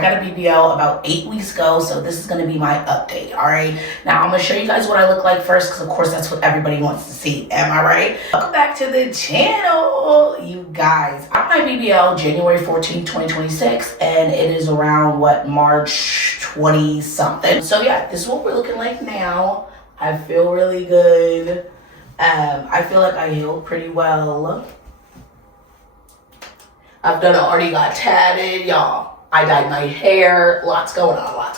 I got a BBL about 8 weeks ago, so this is going to be my update, all right? Now, I'm going to show you guys what I look like first, because, of course, that's what everybody wants to see. Am I right? Welcome back to the channel, you guys. I got my BBL January 14th, 2026, and it is around, March 20-something. So, yeah, this is what we're looking like now. I feel really good. I feel like I healed pretty well. I've already got tatted, y'all. I dyed my hair. Lots going on.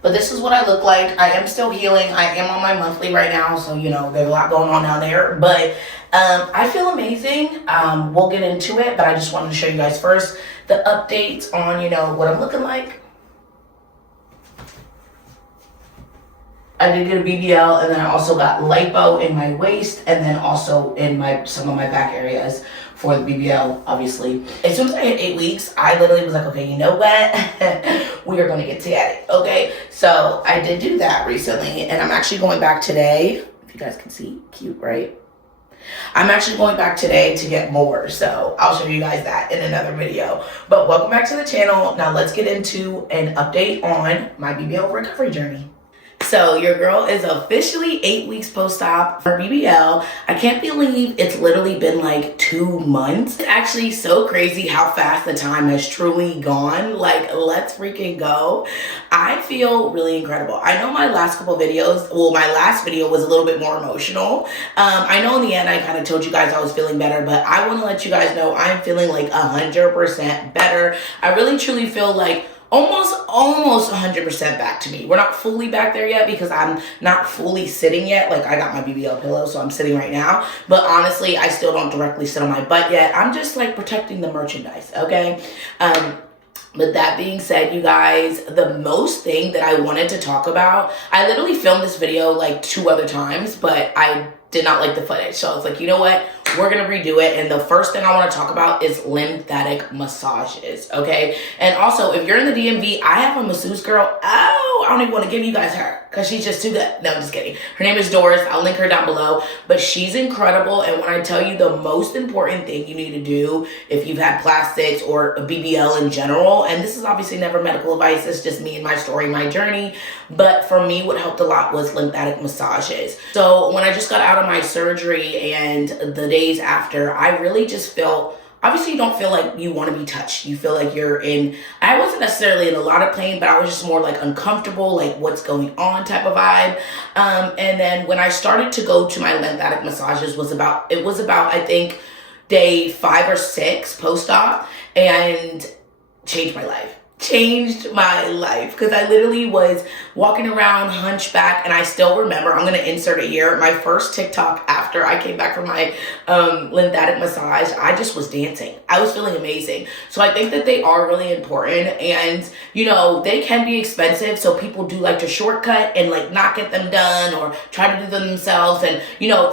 But this is what I look like. I am still healing. I am on my monthly right now, so, there's a lot going on down there. But I feel amazing. We'll get into it, but I just wanted to show you guys first the updates on, what I'm looking like. I did get a BBL, and then I also got lipo in my waist, and then also in some of my back areas for the BBL, obviously. As soon as I hit 8 weeks, I literally was like, okay, you know what? We are going to get to it, okay? So I did do that recently, and I'm actually going back today. If you guys can see, cute, right? I'm actually going back today to get more, so I'll show you guys that in another video. But welcome back to the channel. Now let's get into an update on my BBL recovery journey. So your girl is officially 8 weeks post-op for BBL. I can't believe it's literally been like 2 months. It's actually so crazy how fast the time has truly gone. Like, let's freaking go. I feel really incredible. I know my last couple videos, my last video was a little bit more emotional. I know in the end I kind of told you guys I was feeling better, but I want to let you guys know I'm feeling like 100% better. I really truly feel like almost 100% back to me. We're not fully back there yet because I'm not fully sitting yet. Like, I got my BBL pillow, so I'm sitting right now. But honestly, I still don't directly sit on my butt yet. I'm just like protecting the merchandise, okay? But that being said, you guys, the most thing that I wanted to talk about, I literally filmed this video like 2 other times, but I did not like the footage. So I was like, you know what? We're going to redo it. And the first thing I want to talk about is lymphatic massages, okay? And also, if you're in the DMV, I have a masseuse girl. Oh, I don't even want to give you guys her because she's just too good. No, I'm just kidding. Her name is Doris. I'll link her down below. But she's incredible. And when I tell you the most important thing you need to do if you've had plastics or a BBL in general, and this is obviously never medical advice, it's just me and my story, my journey. But for me, what helped a lot was lymphatic massages. So when I just got out of my surgery and the days after, I really just felt, obviously you don't feel like you want to be touched. You feel like you're in, I wasn't necessarily in a lot of pain, but I was just more like uncomfortable, like what's going on type of vibe. And then when I started to go to my lymphatic massages it was about, I think, day 5 or 6 post-op, and changed my life because I literally was walking around hunchback, and I still remember, I'm going to insert it here, my first TikTok after I came back from my lymphatic massage, I just was dancing. I was feeling amazing. So I think that they are really important, and they can be expensive, so people do like to shortcut and like not get them done or try to do them themselves. And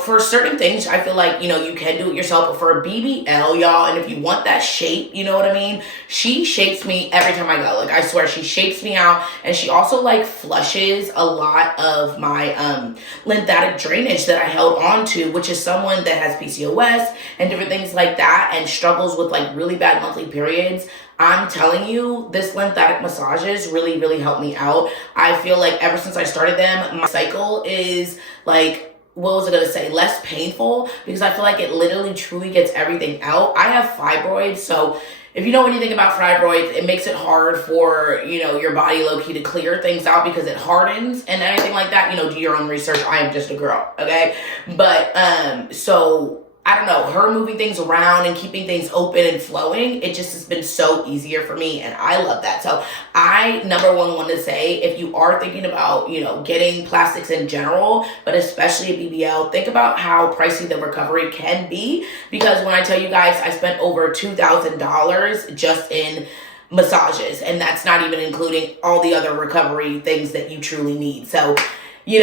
for certain things I feel like you can do it yourself, but for a BBL, y'all, and if you want that shape, you know what I mean, she shapes me every time I go. Like, I swear, she shapes me out, and she also like flushes a lot of my lymphatic drainage that I held on to, which is someone that has PCOS and different things like that and struggles with like really bad monthly periods. I'm telling you, this lymphatic massages really, really helped me out. I feel like ever since I started them, my cycle is like, what was I going to say, less painful, because I feel like it literally truly gets everything out. I have fibroids, so if you know anything about fibroids, it makes it hard for, your body low-key to clear things out because it hardens and anything like that. Do your own research. I am just a girl, okay? But, so I don't know, her moving things around and keeping things open and flowing, it just has been so easier for me, and I love that. So I, number one, want to say, if you are thinking about, getting plastics in general, but especially a BBL, think about how pricey the recovery can be, because when I tell you guys, I spent over $2,000 just in massages, and that's not even including all the other recovery things that you truly need. So you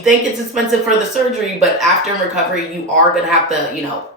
think it's expensive for the surgery, but after recovery, you are going to have to,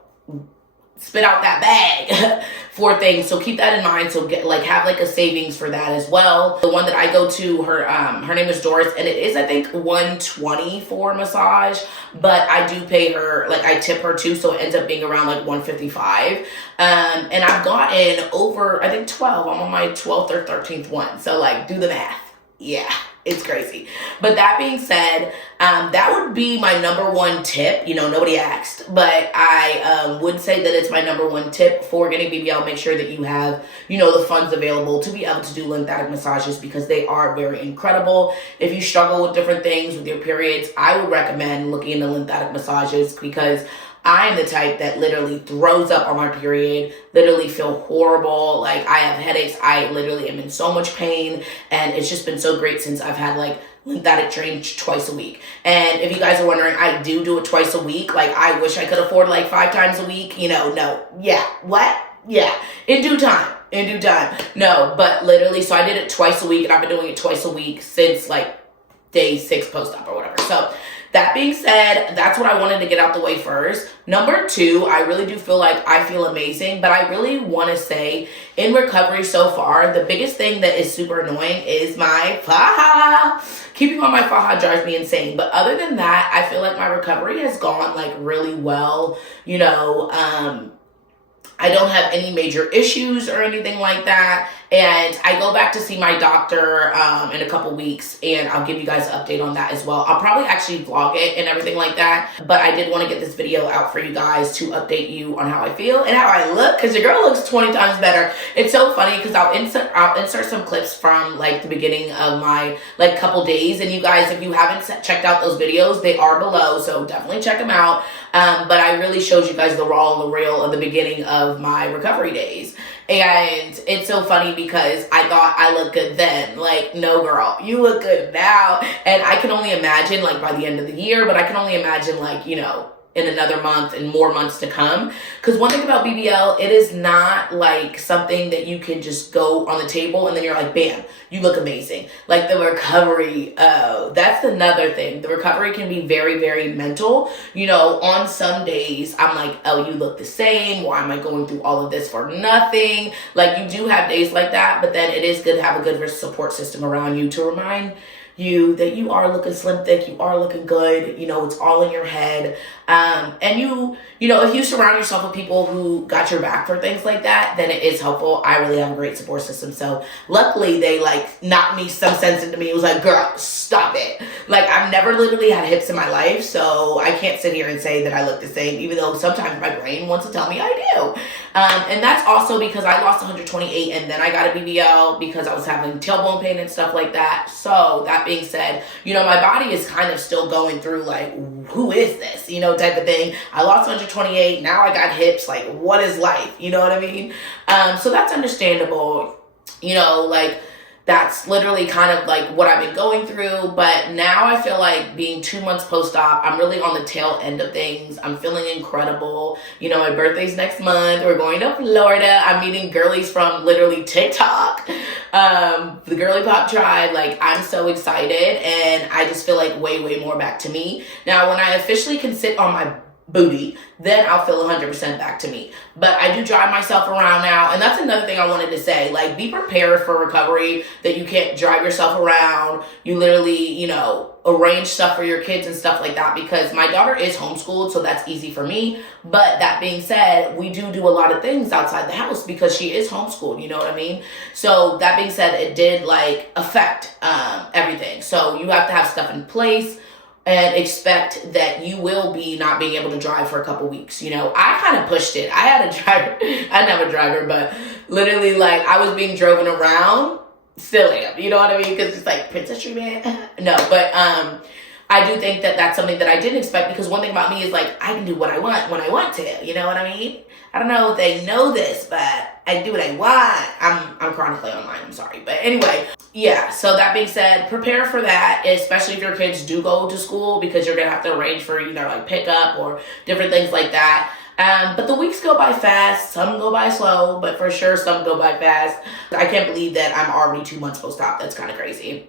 spit out that bag for things. So keep that in mind. So have like a savings for that as well. The one that I go to, her name is Doris, and it is, I think, $120 for a massage, but I do pay her, like I tip her too, so it ends up being around like $155. And I've gotten over, I think 12. I'm on my 12th or 13th one. So like, do the math. Yeah, it's crazy. But that being said, that would be my number one tip. You know, nobody asked, but I would say that it's my number one tip for getting BBL. Make sure that you have, you know, the funds available to be able to do lymphatic massages, because they are very incredible. If you struggle with different things with your periods, I would recommend looking into lymphatic massages, because I'm the type that literally throws up on my period, literally feel horrible. Like, I have headaches. I literally am in so much pain. And it's just been so great since I've had like lymphatic drainage twice a week. And if you guys are wondering, I do it twice a week. Like, I wish I could afford like 5 times a week. You know, no. Yeah. What? Yeah. In due time. No, but literally, so I did it twice a week, and I've been doing it twice a week since like day 6 post-op or whatever. So that being said, that's what I wanted to get out the way first. Number 2, I really do feel like I feel amazing, but I really want to say in recovery so far, the biggest thing that is super annoying is my faja. Keeping on my faja drives me insane. But other than that, I feel like my recovery has gone like really well. You know, I don't have any major issues or anything like that. And I go back to see my doctor in a couple weeks, and I'll give you guys an update on that as well. I'll probably actually vlog it and everything like that. But I did want to get this video out for you guys to update you on how I feel and how I look, because your girl looks 20 times better. It's so funny because I'll insert some clips from like the beginning of my like couple days. And you guys, if you haven't checked out those videos, they are below. So definitely check them out. But I really showed you guys the raw and the real of the beginning of my recovery days. And it's so funny because I thought I looked good then. Like, no, girl, you look good now. And I can only imagine, like, by the end of the year, but I can only imagine, like, you know, in another month and more months to come. Because one thing about BBL, it is not like something that you can just go on the table and then you're like, bam, you look amazing. Like the recovery, oh, that's another thing. The recovery can be very, very mental. You know, on some days, I'm like, oh, you look the same. Why am I going through all of this for nothing? Like, you do have days like that, but then it is good to have a good support system around you to remind you that you are looking slim thick, you are looking good, you know, it's all in your head. And you know, if you surround yourself with people who got your back for things like that, then it is helpful. I really have a great support system. So luckily they like knocked me some sense into me. It was like, girl, stop it. Like, I've never literally had hips in my life, so I can't sit here and say that I look the same, even though sometimes my brain wants to tell me I do. And that's also because I lost 128 and then I got a BBL because I was having tailbone pain and stuff like that. So that being said, you know, my body is kind of still going through like, who is this, you know, type of thing. I lost 128, now I got hips, like, what is life, you know what I mean? So that's understandable, you know, like, that's literally kind of like what I've been going through. But now I feel like being 2 months post-op, I'm really on the tail end of things. I'm feeling incredible. You know, my birthday's next month. We're going to Florida. I'm meeting girlies from literally TikTok, the Girly Pop Tribe. Like, I'm so excited, and I just feel like way, way more back to me. Now, when I officially can sit on my booty, then I'll feel 100% back to me. But I do drive myself around now, and that's another thing I wanted to say. Like, be prepared for recovery, that you can't drive yourself around. You literally, you know, arrange stuff for your kids and stuff like that, because my daughter is homeschooled, so that's easy for me. But that being said, we do a lot of things outside the house because she is homeschooled, you know what I mean? So that being said, it did like affect everything. So you have to have stuff in place and expect that you will be not being able to drive for a couple weeks. You know, I kind of pushed it. I had a driver. I didn't have a driver, but literally, like, I was being driven around. Still am. You know what I mean? Because it's like, Princess Treatment. No, but I do think that that's something that I didn't expect, because one thing about me is, like, I can do what I want when I want to. You know what I mean? I don't know if they know this, but I do what I want. I'm chronically online. I'm sorry. But anyway, yeah. So that being said, prepare for that, especially if your kids do go to school, because you're going to have to arrange for either like pickup or different things like that. But the weeks go by fast. Some go by slow, but for sure some go by fast. I can't believe that I'm already 2 months post-op. That's kind of crazy.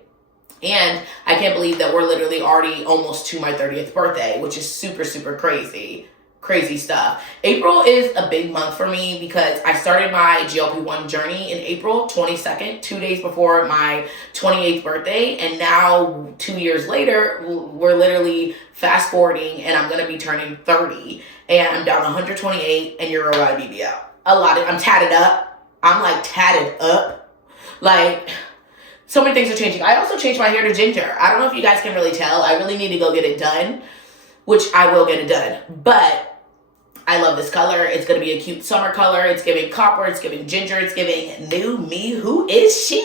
And I can't believe that we're literally already almost to my 30th birthday, which is super, super crazy. crazy stuff. April is a big month for me because I started my GLP-1 journey in April 22nd, 2 days before my 28th birthday. And now 2 years later, we're literally fast forwarding and I'm going to be turning 30 and I'm down 128 and you're a BBL. I'm tatted up. I'm like tatted up. Like, so many things are changing. I also changed my hair to ginger. I don't know if you guys can really tell. I really need to go get it done, which I will get it done. But I love this color. It's going to be a cute summer color. It's giving copper. It's giving ginger. It's giving new me. Who is she?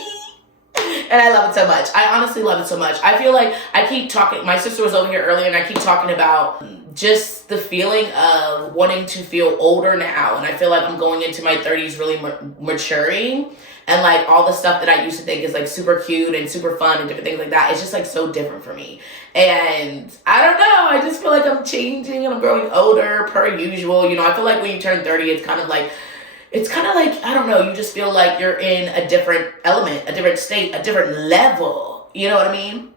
And I love it so much. I honestly love it so much. I feel like I keep talking. My sister was over here earlier and I keep talking about just the feeling of wanting to feel older now. And I feel like I'm going into my 30s really maturing. And like all the stuff that I used to think is like super cute and super fun and different things like that, it's just like so different for me. And I don't know, I just feel like I'm changing and I'm growing older per usual. You know, I feel like when you turn 30, it's kind of like, I don't know, you just feel like you're in a different element, a different state, a different level. You know what I mean?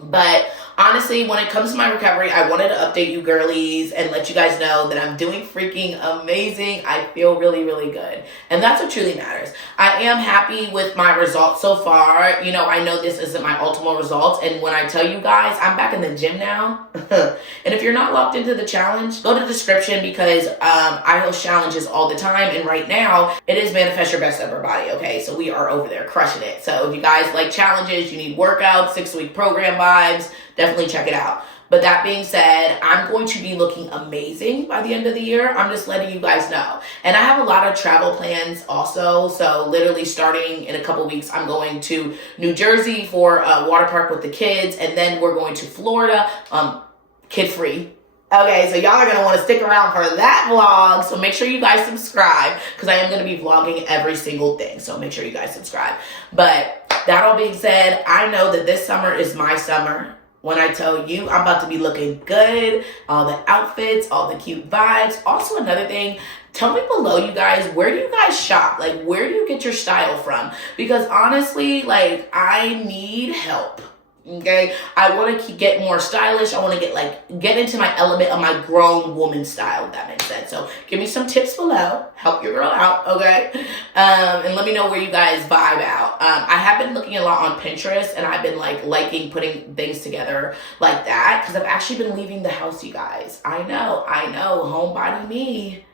But honestly, when it comes to my recovery, I wanted to update you girlies and let you guys know that I'm doing freaking amazing. I feel really, really good. And that's what truly matters. I am happy with my results so far. You know, I know this isn't my ultimate results. And when I tell you guys, I'm back in the gym now. And if you're not locked into the challenge, go to the description because I host challenges all the time. And right now, it is Manifest Your Best Ever Body, okay? So we are over there crushing it. So if you guys like challenges, you need workouts, 6-week program vibes, definitely check it out. But that being said, I'm going to be looking amazing by the end of the year. I'm just letting you guys know. And I have a lot of travel plans also. So literally starting in a couple weeks, I'm going to New Jersey for a water park with the kids. And then we're going to Florida, kid-free. Okay, so y'all are going to want to stick around for that vlog. So make sure you guys subscribe because I am going to be vlogging every single thing. So make sure you guys subscribe. But that all being said, I know that this summer is my summer. When I tell you I'm about to be looking good, all the outfits, all the cute vibes. Also another thing, tell me below, you guys, where do you guys shop? Like, where do you get your style from? Because honestly, like, I need help. Okay, I want to get more stylish. I want to get into my element of my grown woman style, if that makes sense. So give me some tips below. Help your girl out, okay? And let me know where you guys vibe out. I have been looking a lot on Pinterest, and I've been liking putting things together like that because I've actually been leaving the house, you guys. I know, homebody me.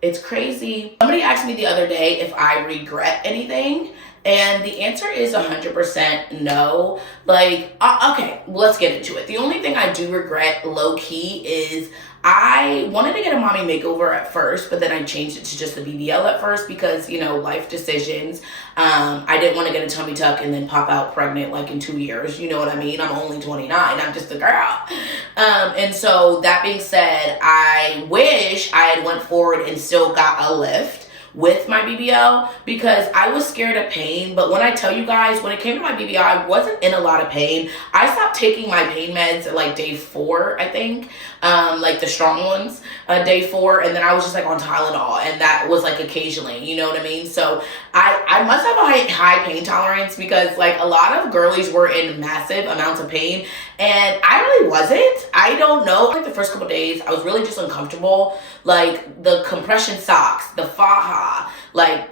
It's crazy. Somebody asked me the other day if I regret anything. And the answer is 100% no. Like, okay, let's get into it. The only thing I do regret low-key is I wanted to get a mommy makeover at first, but then I changed it to just the BBL at first because, you know, life decisions. I didn't want to get a tummy tuck and then pop out pregnant like in 2 years. You know what I mean? I'm only 29. I'm just a girl. And so that being said, I wish I had went forward and still got a lift with my BBL because I was scared of pain. But when I tell you guys, when it came to my BBL, I wasn't in a lot of pain. I stopped taking my pain meds at like day 4, I think, like the strong ones, day 4. And then I was just like on Tylenol, and that was like occasionally, you know what I mean? So I must have a high pain tolerance because like a lot of girlies were in massive amounts of pain and I really wasn't. I don't know. Like the first couple days, I was really just uncomfortable. Like the compression socks, the faja, like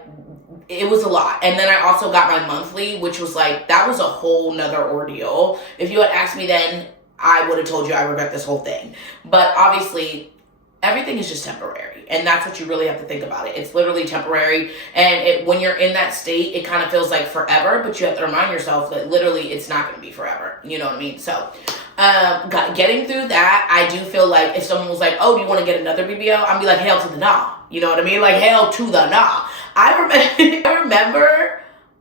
it was a lot. And then I also got my monthly, which was like, that was a whole nother ordeal. If you had asked me then, I would have told you I regret this whole thing. But obviously, everything is just temporary. And that's what you really have to think about it. It's literally temporary. And when you're in that state, it kind of feels like forever. But you have to remind yourself that literally it's not going to be forever. You know what I mean? So getting through that, I do feel like if someone was like, oh, do you want to get another BBL? I'd be like, hell to the nah. You know what I mean? Like, hell to the nah. I remember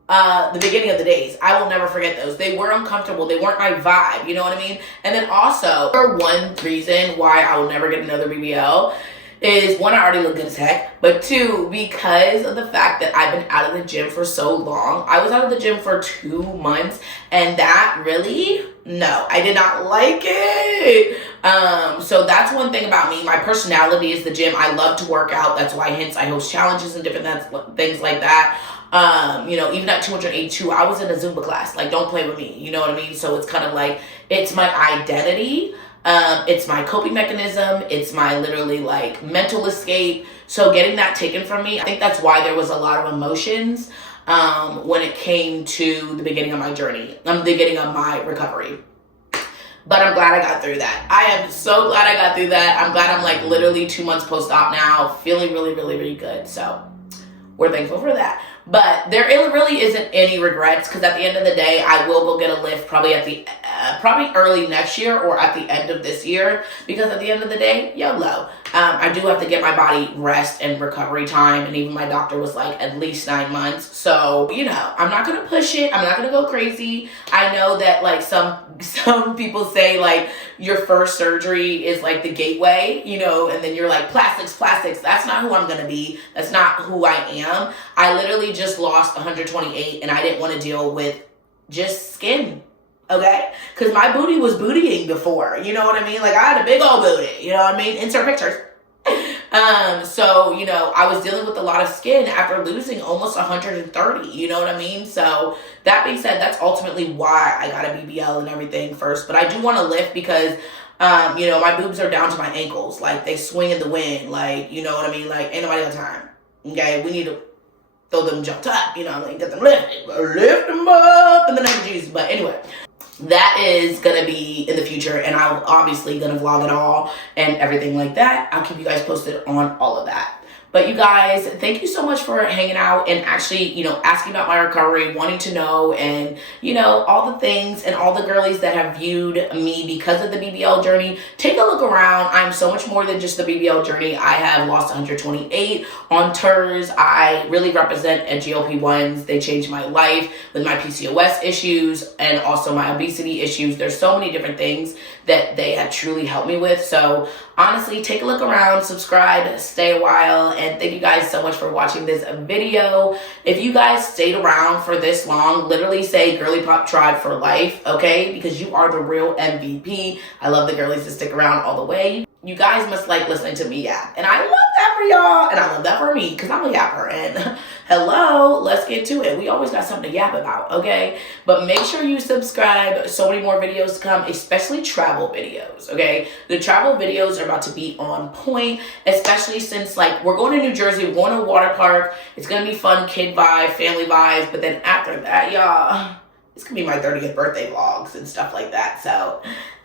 the beginning of the days. I will never forget those. They were uncomfortable. They weren't my vibe. You know what I mean? And then also, for one reason why I will never get another BBL is, one, I already look good as heck, but 2, because of the fact that I've been out of the gym for so long. I was out of the gym for 2 months, and that really, no, I did not like it. So that's one thing about me. My personality is the gym. I love to work out. That's why, hence, I host challenges and different things like that. You know, even at 282, I was in a Zumba class. Like, don't play with me. You know what I mean? So it's kind of like, it's my identity. It's my coping mechanism. It's my literally like mental escape. So getting that taken from me, I think that's why there was a lot of emotions when it came to the beginning of my journey, the beginning of my recovery. But I'm glad I got through that. I am so glad I got through that. I'm glad I'm like literally 2 months post-op now, feeling really, really, really good. So we're thankful for that. But there really isn't any regrets, because at the end of the day, I will go get a lift probably at the probably early next year or at the end of this year, because at the end of the day, YOLO. I do have to get my body rest and recovery time, and even my doctor was like at least 9 months. So, you know, I'm not gonna push it. I'm not gonna go crazy. I know that like some people say like your first surgery is like the gateway, you know, and then you're like plastics. That's not who I'm gonna be. That's not who I am. I literally just lost 128 and I didn't want to deal with just skin. Okay? Because my booty was bootying before. You know what I mean? Like, I had a big old booty. You know what I mean? Insert pictures. So, you know, I was dealing with a lot of skin after losing almost 130. You know what I mean? So, that being said, that's ultimately why I got a BBL and everything first. But I do want to lift because, you know, my boobs are down to my ankles. Like, they swing in the wind. Like, you know what I mean? Like, ain't nobody got time. Okay? We need to throw them jumped up. You know what I mean? Get them lifted. Lift them up in the name of Jesus. But anyway, that is gonna be in the future, and I'm obviously gonna vlog it all and everything like that. I'll keep you guys posted on all of that. But you guys, thank you so much for hanging out and actually, you know, asking about my recovery, wanting to know, and, you know, all the things, and all the girlies that have viewed me because of the BBL journey. Take a look around. I'm so much more than just the BBL journey. I have lost 128 on TERS. I really represent a GLP-1s. They changed my life with my PCOS issues and also my obesity issues. There's so many different things that they have truly helped me with. So honestly, take a look around, subscribe, stay a while, and thank you guys so much for watching this video. If you guys stayed around for this long, literally say Girly Pop Tribe for life, okay? Because you are the real MVP. I love the girlies that stick around all the way. You guys must like listening to me yap. And I love that for y'all. And I love that for me because I'm a yapper. And hello, let's get to it. We always got something to yap about, okay? But make sure you subscribe. So many more videos to come, especially travel videos, okay? The travel videos are about to be on point, especially since like we're going to New Jersey, we're going to a water park. It's going to be fun, kid vibe, family vibes. But then after that, y'all, it's going to be my 30th birthday vlogs and stuff like that. So,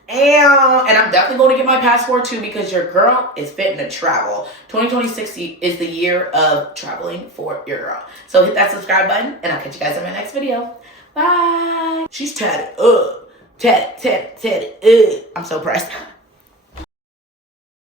and I'm definitely going to get my passport too, because your girl is fitting to travel. 2026 is the year of traveling for your girl. So hit that subscribe button, and I'll catch you guys in my next video. Bye. She's tatted up. Tatted. I'm so pressed.